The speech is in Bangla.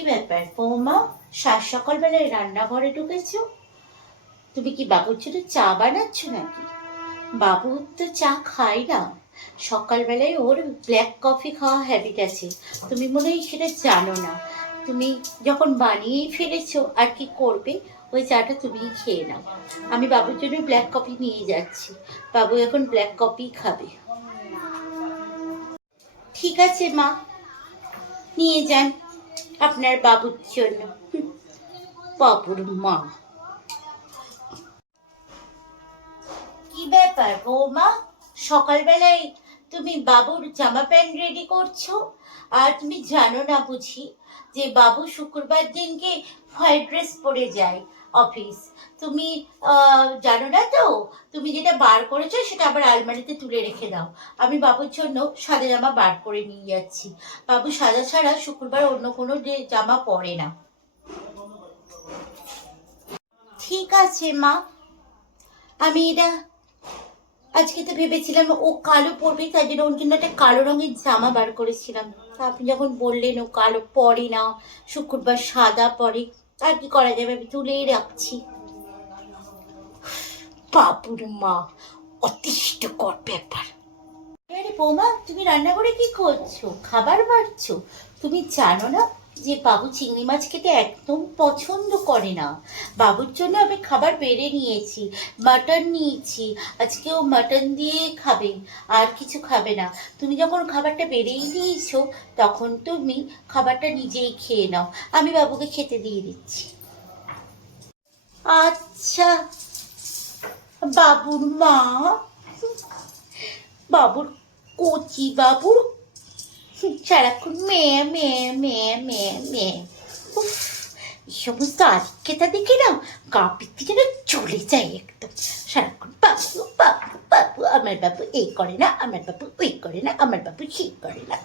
কি ব্যাপার? বৌমা, সাত সকালবেলায় রান্নাঘরে ঢুকেছো? তুমি কি বাবুর জন্য চা বানাচ্ছ নাকি? বাবু তো চা খায় না। সকালবেলায় ওর ব্ল্যাক কফি খাওয়া হ্যাবিট আছে। তুমি মনে হয় সেটা জানো না। তুমি যখন বানিয়েই ফেলেছো আর কি করবে, ওই চাটা তুমিই খেয়ে নাও। আমি বাবুর জন্য ব্ল্যাক কফি নিয়ে যাচ্ছি। বাবু এখন ব্ল্যাক কফি খাবে। ঠিক আছে মা। নিয়ে যান। আপনার বাবুর জন্য। বাবুর মা। কি ব্যাপার বৌমা? সকালবেলায় তুমি বাবুর জামা প্যান্ট রেডি করছ? আর তুমি জানো না বুঝি যে বাবু শুক্রবার দিনকে হোয়াইট ড্রেস পরে যায় অফিস তুমি জানো না তো? তুমি যেটা বার করেছ সেটা আবার আলমারিতে তুলে রেখে দাও। আমি বাবুর জন্য সাদা জামা বার করে নিয়ে যাচ্ছি। বাবু সাদা ছাড়া শুক্রবার অন্য কোনো জামা পরে না। ঠিক আছে মা। আমি এটা আজকে তো ভেবেছিলাম ও কালো পরবে, তাই জন্য ওর জন্য একটা কালো রঙের জামা বার করেছিলাম। আপনি যখন বললেন ও কালো পরে না, শুক্রবার সাদা পরে, আর কি করা যাবে আমি তুলেই রাখছি। বাবুর মা, অতিষ্ঠকর ব্যাপার। আরে বৌমা, তুমি রান্না করে কি করছ? খাবার বাড়ছো? তুমি জানো না যে বাবু চিংড়ি মাছ খেতে একদম পছন্দ করে না। বাবুর জন্য আমি খাবার বেড়ে নিয়েছি, মাটন নিয়েছি, আজকেও মাটন দিয়ে খাবে, আর কিছু খাবে না। তুমি যখন খাবারটা বেড়েই নিয়েছো, তখন তুমি খাবারটা নিজেই খেয়ে নাও। আমি বাবুকে খেতে দিয়ে দিচ্ছি। আচ্ছা বাবুর মা, বাবুর কচি বাবুর সারাক্ষণ মেয়ে মেয়ে মেয়ে মেয়ে মেয়ে সমস্ত আদিক্ষেতা দেখে না গা পিত্তি যেন চলে যায় একদম সারাক্ষণ বাবু বাবু বাবু আমার বাবু এই করে না আমার বাবু ওই করে না আমার বাবু সেই করে না